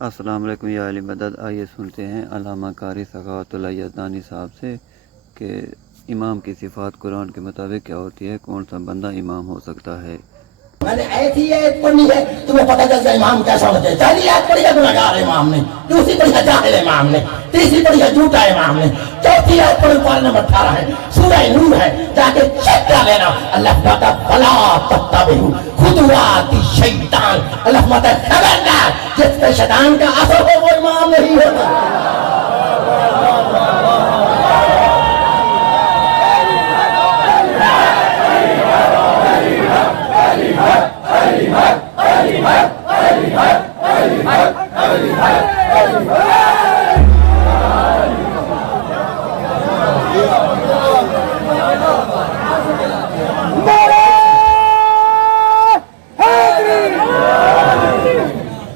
السلام علیکم یا علی مدد۔ آئیے سنتے ہیں علامہ قاری سخاوت اللہ یزدانی صاحب سے کہ امام کی صفات قرآن کے مطابق کیا ہوتی ہے، کون سا بندہ امام ہو سکتا ہے۔ میں نے ایسی ایت پڑھنی ہے تمہیں پتہ چل جائے امام کیسا ہونا چاہیے۔ پہلی ایت پڑھی ہے گنہگار امام نے، دوسری پڑھی ہے جاہل امام نے، تیسری پڑھی ہے جھوٹا امام نے، چوتھی ایت پڑھی پارہ نمبر 18 ہے، سورہ نور ہے، جا کے چیک کر لینا۔ اللہ کہتا فلا تتبعوا خطوات الشیطان، اللہ کہتا خبردار جس پہ شیطان کا اثر ہو وہ امام نہیں ہوتا۔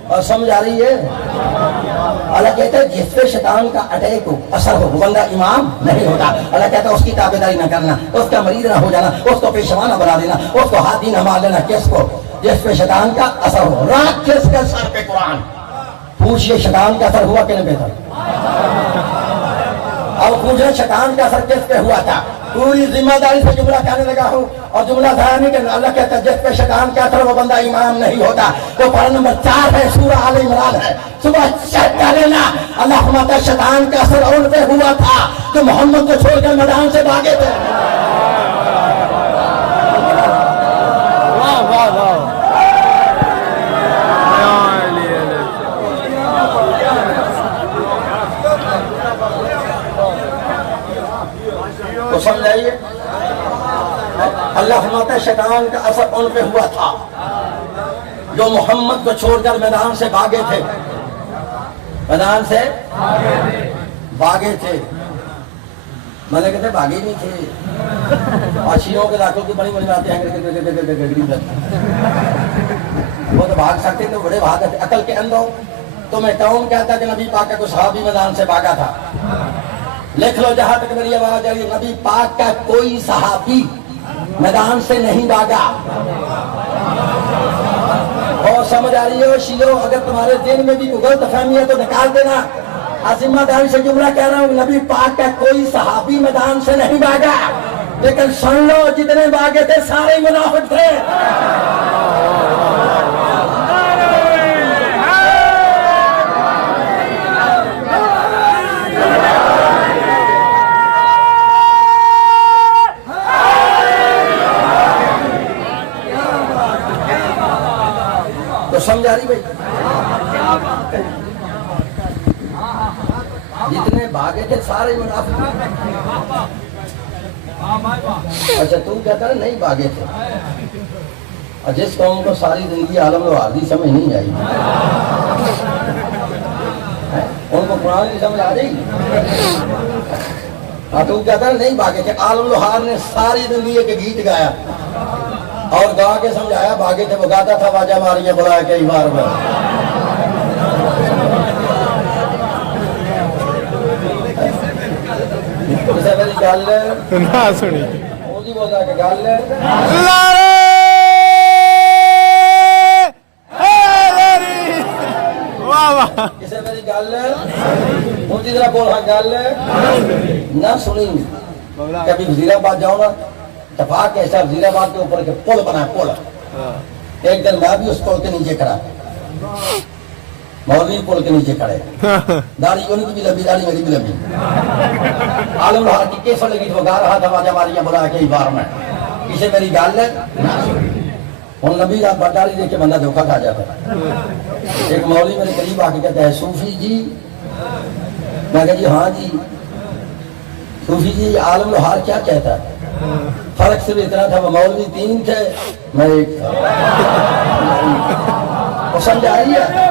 اور سمجھ آ رہی ہے؟ اللہ کہتا ہے جس پہ شیطان کا اٹیک ہو، اثر ہو، وہ بندہ امام نہیں ہوتا۔ اللہ کہتا ہے اس کی تابعداری نہ کرنا، اس کا مرید نہ ہو جانا، اس کو پیشوا نہ بنا دینا، اس کو ہاتھی نہ مار لینا۔ کس کو؟ جس پہ شیطان کا اثر ہو۔ رات کس کے سر پہ قرآن؟ پوچھئے شیطان کا اثر ہوا کہ نہیں پہ تھا؟ اب پوچھیں شیطان کا اثر کس پہ ہوا تھا؟ پوری ذمہ داری سے جملہ کہنے لگا ہوں اور جملہ ضائع نہیں کرنا۔ اللہ کہتا ہے جس پہ شیطان کا اثر وہ بندہ امام نہیں ہوتا۔ تو پارہ نمبر 4 ہے، سورہ آل عمران ہے، صبح چیک کر لینا۔ اللہ فرماتا ہے شیطان کا اثر ان پہ ہوا تھا جو محمد کو چھوڑ کر میدان سے بھاگے تھے۔ تو سمجھائیے اللہ فرماتا ہے شیطان کا اثر ان پہ ہوا تھا جو محمد کو چھوڑ کر میدان سے بھاگے تھے۔ میدان سے بھاگے تھے، میں نے کہتے بھاگے نہیں تھے۔ اور شیعوں کے علاقوں کی بڑی بڑی باتیں ہیں، وہ تو بھاگ سکتے تھے، بڑے بھاگ تھے۔ عقل کے اندھو تمہیں کون کہتا کہ نبی پاک کا کوئی صحابی میدان سے بھاگا تھا؟ لکھ لو جہاں تک میری آواز آ رہی ہے، نبی پاک کا کوئی صحابی میدان سے نہیں بھاگا۔ اور سمجھ آ رہی ہے شیعو، اگر تمہارے دین میں بھی کوئی غلط فہمی ہے تو نکال دینا۔ ذمہ داری سے جملہ کہہ رہا ہوں، نبی پاک کا کوئی صحابی میدان سے نہیں بھاگا، لیکن سن لو جتنے بھاگے تھے سارے منافق تھے۔ تو سمجھا رہی بھائی؟ جتنے بھاگے تھے سارے منافق۔ اچھا تم کہتا ہے نہیں بھاگے تھے، اور جس قوم کو ساری زندگی عالم و عادی سمجھ نہیں آئی، ان کو قرآن کی سمجھ آ رہی؟ اور تم کہتا ہے نہیں بھاگے تھے، عالم لوہار نے ساری زندگی کے گیت گایا اور گا کے سمجھایا، بھاگے تھے وہ گاتا تھا واجہ ماریاں بلایا کئی بار میں۔ اسے میری گل نہ سنی مودی بولتا کہ گل اسے میری گل مودی ذرا بول ہاں گل نہ سنی۔ کبھی وزیر آباد جاؤ نا، اتفاق ایسا وزیر آباد کے اوپر کے پل بنا ہے، پل۔ ایک دن میں بھی اس پل کے نیچے کھڑا، مولوی پل کے نیچے کھڑے، داڑھی ان کی بھی لمبی، داڑھی میری بھی لمبی۔ عالم لوہار کی کیسر لگی تو وہ گا رہا تھا واجہ ماریاں بلا کے بار میں۔ اسے میری گل ہوں نبی رات برداری دیکھ کے بندہ دھوکہ کھا جاتا ہے۔ ایک مولوی میرے قریب آ کے کہتا ہے صوفی جی، میں کہا جی ہاں جی صوفی جی عالم لوہار کیا کہتا ہے؟ فرق صرف اتنا تھا وہ مولوی 3 تھے میں 1 تھا۔ وہ سمجھ آئی ہے؟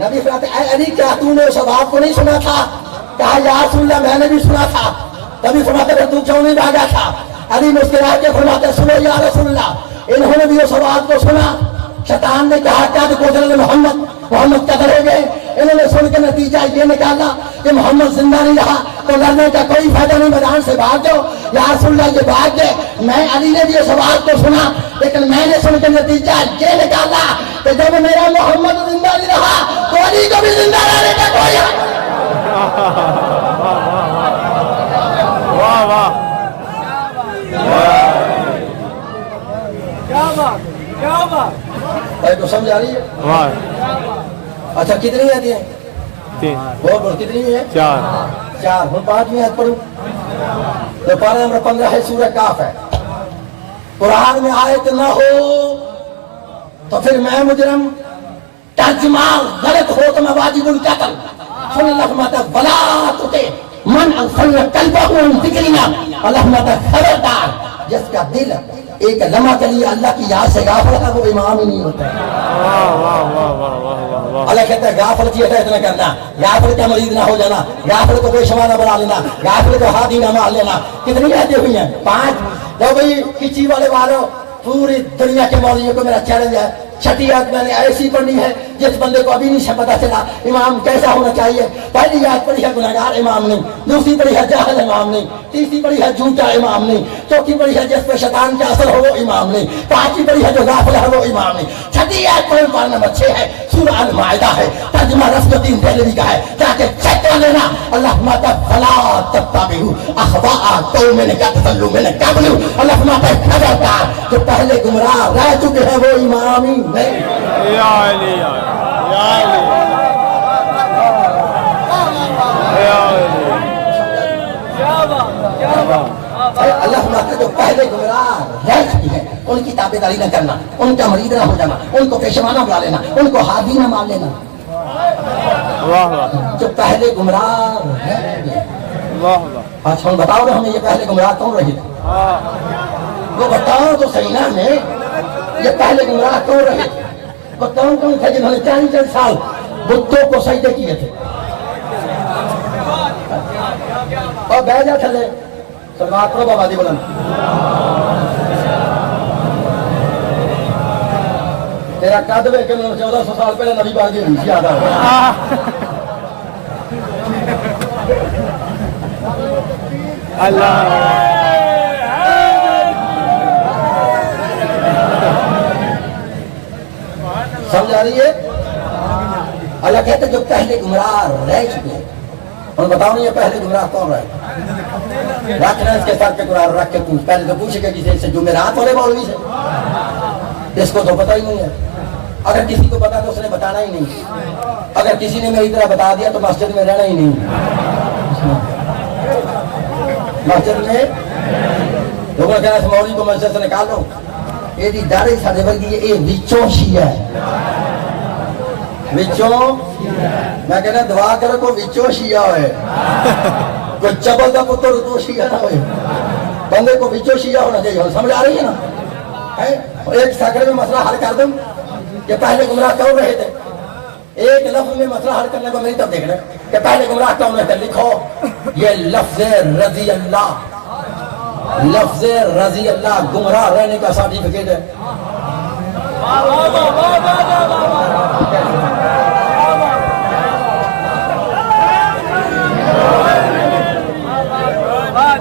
نبی فرماتے اے علی کیا تو نے اس بات کو نہیں سنا تھا؟ کہا یا رسول اللہ میں نے بھی سنا تھا. نبی فرماتے پھر تو کیوں نہیں بھاگا تھا؟ علی مسکرا کے فرماتے سنو یا رسول اللہ انہوں نے بھی اس بات کو سنا. شیطان نے کہا کیا تو کوشل محمد قتل ہو گئے. انہوں نے سن کے نتیجہ یہ نکالا کہ محمد زندہ نہیں رہا تو لڑنے کا کوئی فائدہ نہیں, میدان سے بھاگ جاؤ. یا رسول اللہ یہ بھاگ گئے. میں علی نے بھی اس بات کو سنا لیکن میں نے سن کے نتیجہ یہ نکالا کہ جب میرا محمد زندہ نہیں رہا تو علی کو بھی زندہ رہنے کا کوئی واہ واہ کیا بات کیا بات. بھائی کو سمجھ آ رہی ہے؟ واہ اچھا کتنی آتی ہیں؟ تین بہت بہت کتنی ہے؟ چار. ہوں 5ویں آیت پڑھوں تو پارہ نمبر 15 ہے, سورہ کاف ہے. قرآن میں آیت نہ ہو تو پھر میں مجرم, ترجمہ غلط ہو تو میں واجب القتل. سن اللہ فرماتا بلا تطع من اغفلنا قلبہ عن ذکرنا. اللہ فرماتا خبردار جس کا دل ایک لمحہ کے لیے اللہ کی یاد سے غافل ہے وہ امام ہی نہیں ہوتا ہے. اللہ کہتا ہے غافل کی اتنا کرنا, غافل کا مرید نہ ہو جانا, غافل کو بے شمار نہ بنا لینا, غافل کو ہاتھی نہ مار لینا. کتنی آیتیں ہوئی ہیں؟ 5. تو بھئی کھچی والے والوں پوری دنیا کے مولویوں کو میرا چیلنج ہے, 6ٹھی آیت میں نے ایسی پڑھنی ہے جس بندے کو ابھی نہیں پتا چلا امام کیسا ہونا چاہیے. پہلی آیت پڑھی ہے گناہگار امام نہیں, دوسری پڑھی ہے جاہل امام نہیں, تیسری پڑھی ہے جھوٹا امام نہیں, چوتھی پڑھی ہے جس پہ شیطان کا اثر ہو وہ امام نہیں, 5ویں پڑھی ہے جو غافل ہے وہ امام نہیں. 6ٹھی آیت پڑھی پارہ نمبر 6 ہے, سورہ المائدہ ہے, ترجمہ رفع الدین دہلوی کا ہے, تاکہ چیک کر لینا. اللہ فرماتا فلا تتبعوا اہواء قوم قد ضلوا من قبل. اللہ فرماتا ہے خبردار جو پہلے گمراہ رہ چکے ہیں وہ امام ہی نہیں. یا علی یا علی یا علی. اللہ فرماتا ہے جو پہلے گمراہ رہ چکی ہیں ان کی تابعداری نہ کرنا, ان کا مرید نہ ہو جانا, ان کو پیشوانہ بنا لینا, ان کو ہادی نہ مان لینا. واہ واہ جو پہلے گمراہ رہ گئے. واہ واہ. اچھا ہم بتاؤ نا ہمیں یہ پہلے گمراہ کون رہے تھے؟ وہ بتاؤ تو صحیح نا ہمیں یہ پہلے گمراہ کون رہے تھے؟ وہ کون تھے جنہوں نے 40 سال بتوں کو سجدے کیے تھے؟ اور بیٹھ جا تھلے سلوات پڑھو بابا دی بلند. تیرا قد وے کہ 1400 سال پہلے نبی پاک دی حدیث یاد آ اللہ. سمجھ آ رہی ہے؟ اللہ کہتے جو پہلے گمراہ رہ چکے ہیں انہوں بتاؤ نہیں یہ پہلے گمراہ کون رہے؟ رکھنا اس کے ساتھ پہ قرآن رکھ کے پوچھ, پہلے تو پوچھے گا کسی سے جمعرات والے مولوی سے, اس کو تو پتہ ہی نہیں ہے. اگر کسی کو پتا تو اس نے بتانا ہی نہیں, اگر کسی نے میری طرح بتا دیا تو مسجد میں رہنا ہی نہیں. مسجد میں لوگوں نے کہنا اس مولوی کو مسجد سے نکال لو, یہ داڑھی ساڑھے ورگی ہے, یہ وچوں شیعہ ہے, وچوں میں کہنا دعا کرو کو وچوں شیعہ ہوئے, کوئی چبل کا پتر تو شیعہ نہ ہوئے, بندے کو وچوں شیعہ ہونا چاہیے. سمجھ آ رہی ہے نا؟ ایک سیکنڈ میں مسئلہ حل کر دوں کہ پہلے گمراہ کون رہے تھے, ایک لفظ میں مسئلہ حل کرنے کو میری طرف دیکھنا کہ پہلے گمراہ کون رہے تھے. لکھو یہ لفظ رضی اللہ, لفظ رضی اللہ گمراہ رہنے کا سرٹیفکیٹ ہے.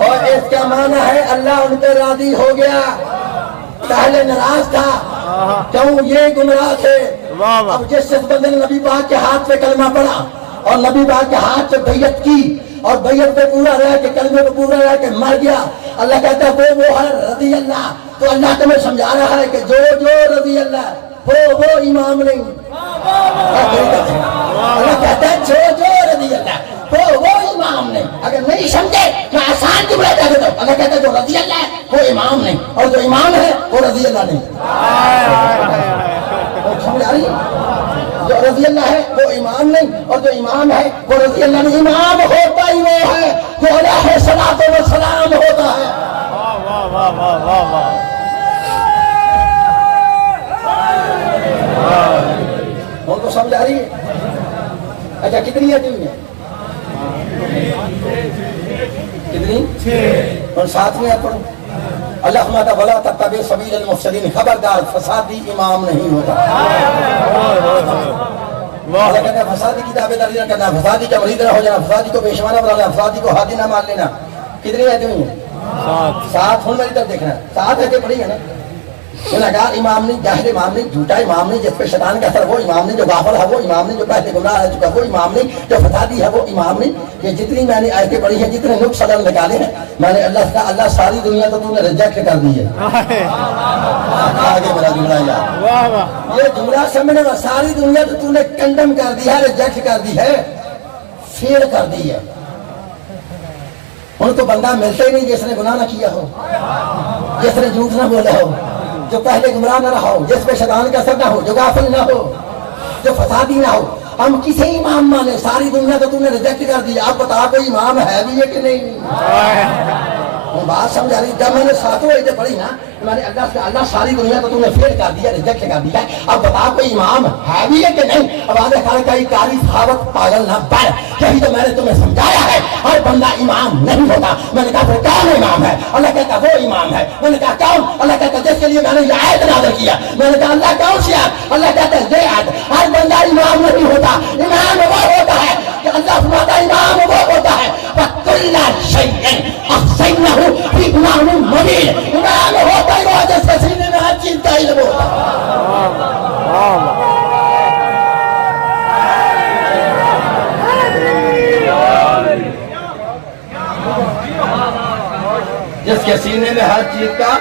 اور اس کا معنی ہے اللہ ان پہ راضی ہو گیا. پہلے ناراض تھا کیوں یہ گمراہ تھے. اب جس بندے نے نبی پاک کے ہاتھ پہ کلمہ پڑھا اور نبی پاک کے ہاتھ پہ بیعت کی اور بیعت پہ پورا رہ کے کلمے پہ پورا رہ کے مر گیا, اللہ کہتا ہے وہ ہے رضی اللہ. تو اللہ تمہیں سمجھا رہا ہے کہ جو رضی اللہ وہ امام نہیں. اللہ کہتا ہے جو رضی اللہ وہ امام نہیں. اگر نہیں سمجھے تو آسان جملہ کہہ دیتا ہوں. اللہ کہتا ہے جو رضی اللہ ہے وہ امام نہیں, اور جو امام ہے وہ رضی اللہ نہیں. سمجھ آ رہی ہے؟ جو رضی اللہ ہے وہ امام نہیں, اور جو امام ہے وہ رضی اللہ نہیں. امام ہوتا ہی وہ ہے جو علیہ صلاۃ و سلام ہوتا ہے. واہ واہ واہ واہ. ان کو سمجھ آ رہی ہے؟ اچھا کتنی آتی ہوئی ہیں؟ کتنی؟ 6 اور 7 میں آپ پڑھو اللہ فرماتا ولا تتبع سبیل المفسدین خبردار فسادی امام نہیں ہوتا اللہ کہتا ہے فسادی کی تابعداری نہ کرنا فسادی کا مرید نہ ہو جانا فسادی کو پیشوانہ بنانا فسادی کو ہادی نہ مان لینا کتنی آیتیں ہوئی ہیں 7 میری طرف دیکھنا 7 آیتیں پڑھی ہیں نا گناہگار امام نہیں جاہل امام نہیں جھوٹا امام نہیں جس پہ شیطان کا اثر وہ امام نہیں جو غافل ہے وہ امام نہیں جو پہلے گمراہ رہ چکا وہ امام نہیں جو فسادی ہے وہ امام نہیں یہ جتنی میں نے آیتیں پڑھی ہیں جتنے نقص اللہ نکالے ہیں میں نے اللہ سے کہا اللہ ساری دنیا تو نے ریجیکٹ کر دی ہے آگے میرا جملہ یاد یہ جملہ سمجھنے میں ساری دنیا تو نے کنڈم کر دی ہے ریجیکٹ کر دی ہے فیل کر دی ہے ان کو بندہ ملتا ہی نہیں جس نے گناہ نہ کیا ہو جس نے جھوٹ نہ بولا ہو جو پہلے گمراہ نہ رہا ہو جس پہ شیطان کا اثر نہ ہو جو غافل نہ ہو جو فسادی نہ ہو ہم کسی امام مانے ساری دنیا تو نے ریجیکٹ کر دی اب بتا کوئی امام ہے بھی ہے کہ نہیں بات سمجھا رہی جب میں نے 7 آیتیں پڑھی نا میں نے اللہ سے اللہ ساری دنیا تو نے فیل کر دیا ریجیکٹ کر دیا اب بتا کوئی امام ہے بھی ہے کہ نہیں اب آدھے خالق کا کاری صحابت پاگل نہ بڑھ یہی تو میں نے تمہیں سمجھایا ہے ہر بندہ امام نہیں ہوتا میں نے کہا پھر کون امام ہے اللہ کہتا وہ امام ہے میں نے کہا کون اللہ کہتا جس کے لیے میں نے یہ آیت نازل کیا میں نے کہا اللہ کون سی آیت اللہ کہتا ہے یہ آیت ہر بندہ امام نہیں ہوتا امام وہ ہوتا ہے کہ اللہ فرماتا امام وہ ہوتا ہے وَكُلَّ شَيْءٍ أَحْصَيْنَاهُ فِي إِمَامٍ مُبِينٍ امام ہوتا ہے وہ جس کے سینے میں ہر چیز کا علم ہوتا جس کے سینے میں ہر چیز کا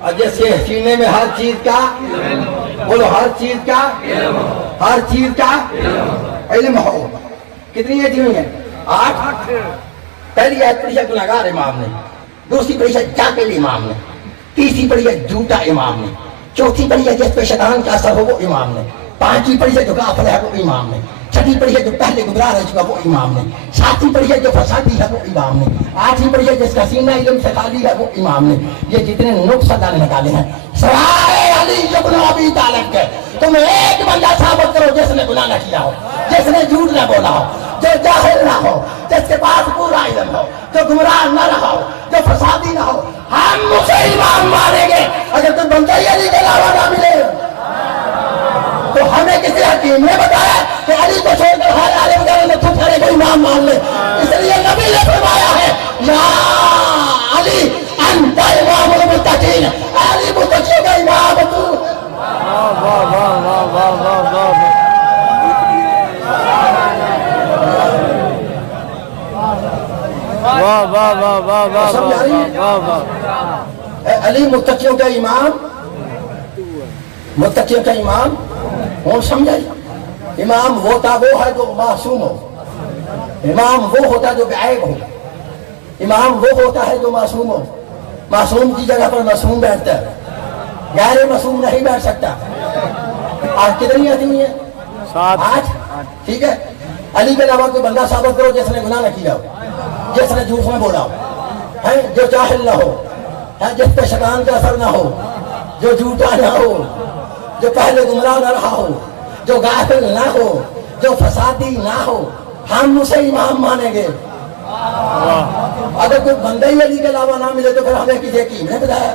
اور جس کے سینے میں ہر چیز کا بولو ہر چیز کا علم ہو کتنی آیتیں ہوئی ہیں 8 پہلی آیت پڑھی ہے گناہگار امام نے دوسری پڑھی ہے جاہل امام نے تیسری پڑھی ہے جھوٹا امام نے چوتھی پڑھی ہے جس پہ شیطان کا اثر ہو وہ امام نے پانچویں پڑھی ہے جو غافل ہے وہ امام نے چھٹی پڑھی ہے جو پہلے گمراہ رہ چکا وہ امام نے ساتویں پڑھی ہے جو فسادی ہے وہ امام نے آٹھویں پڑھی ہے جس کا سینہ علم سے خالی ہے وہ امام نے یہ جتنے نقص اللہ نے نکالے ہیں سوائے علی ابن ابی طالب کے تم ایک بندہ ثابت کرو جس نے گناہ نہ کیا ہو جس نے جھوٹ نہ بولا ہو جو جاہل نہ ہو جس کے پاس پورا علم ہو جو گمراہ نہ رہا ہو جو فسادی نہ ہو ہم اسے امام مانیں گے اگر تم بندہ ہی علی کے علاوہ نہ ملے تو ہمیں کسی حکیم نے بتایا کہ علی کو چھوڑ کر ہر عالم وغیرہ نے خود سارے کو امام مان لے اس لیے نبی نے فرمایا ہے یا علی انت امام المتقین علی متقیوں کا امام تو علی متقیوں کا امام متقیوں کا امام کون سمجھائی امام ہوتا وہ ہے جو معصوم ہو امام وہ ہوتا ہے جو بعیب ہو امام وہ ہوتا ہے جو معصوم ہو معصوم کی جگہ پر معصوم بیٹھتا ہے غیر معصوم نہیں بیٹھ سکتا آج کتنی آتی ہوئی ہیں 8 ٹھیک ہے علی کے علاوہ کوئی بندہ ثابت کرو جس نے گناہ نہ کیا ہو جس نے جھوٹ نہ بولا ہو جو جاہل نہ ہو جس پہ شیطان کا اثر نہ ہو جو جھوٹا نہ ہو جو پہلے گمراہ نہ رہا ہو جو غافل نہ ہو جو فسادی نہ ہو ہم اسے امام مانیں گے اگر کوئی بندہ ہی علی کے علاوہ نہ ملے تو پھر ہمیں کسی حکیم نے بتایا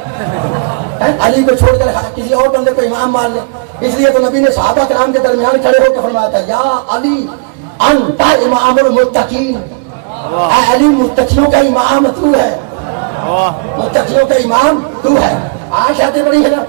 علی کو چھوڑ کر کسی اور بندے کو امام مان لے اس لیے تو نبی نے صحابہ کرام کے درمیان کھڑے ہو کے فرمایا تھا یا علی انت امام المتقین اے علی متقیوں کا امام تو ہے متقیوں کا امام تو ہے 8 آیتیں پڑھی ہے نا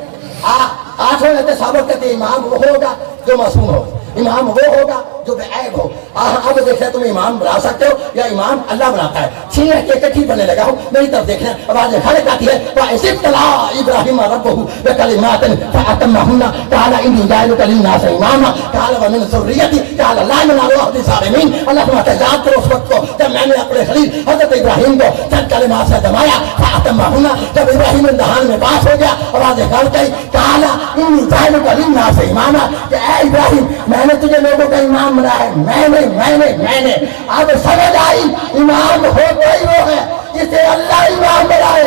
8 آیتیں ثابت کرتے امام وہ ہوگا جو معصوم ہو امام وہ ہوگا جو بے عیب ہو اب دیکھنا تم امام بنا سکتے ہو یا امام اللہ بناتا ہے 6 آیتیں اکٹھی بننے لگا ہوں میری طرف دیکھنا آواز خالق آتی ہے وَإِذِ ابْتَلَىٰ إِبْرَاهِيمَ رَبُّهُ بِكَلِمَاتٍ فَأَتَمَّهُنَّ قَالَ إِنِّي جَاعِلُكَ لِلنَّاسِ إِمَامًا قَالَ وَمِنْ ذُرِّيَّتِي قَالَ لَا يَنَالُ عَهْدِي الظَّالِمِينَ اللہ فرماتا ہے یاد کرو اس وقت کو جب میں نے اپنے خلیل حضرت ابراہیم کو چند کلمات سے دمایا فَأَتَمَّهُنَّ جب ابراہیم امتحان میں پاس ہو گیا آواز خالق آئی قَالَ إِنِّي جَاعِلُكَ لِلنَّاسِ إِمَامًا کہ اے ابراہیم میں نے تجھے لوگوں کا امام بنایا ہے میں نے اب سمجھ آئی امام ہوتا ہی وہ ہے جسے اللہ امام بنائے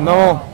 9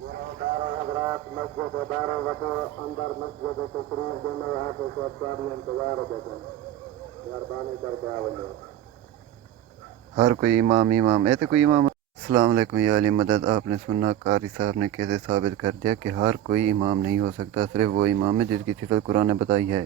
حضرات مسجد دار وطو اندر مسجد تشریف دینے یہاں پہ سوچاری انتظار دیتے ہیں مہربانی کر کے آوجو ہر کوئی امام ہے تو کوئی امام. السلام علیکم یا علی مدد. آپ نے سنا قاری صاحب نے کیسے ثابت کر دیا کہ ہر کوئی امام نہیں ہو سکتا, صرف وہ امام ہے جس کی صفت قرآن نے بتائی ہے.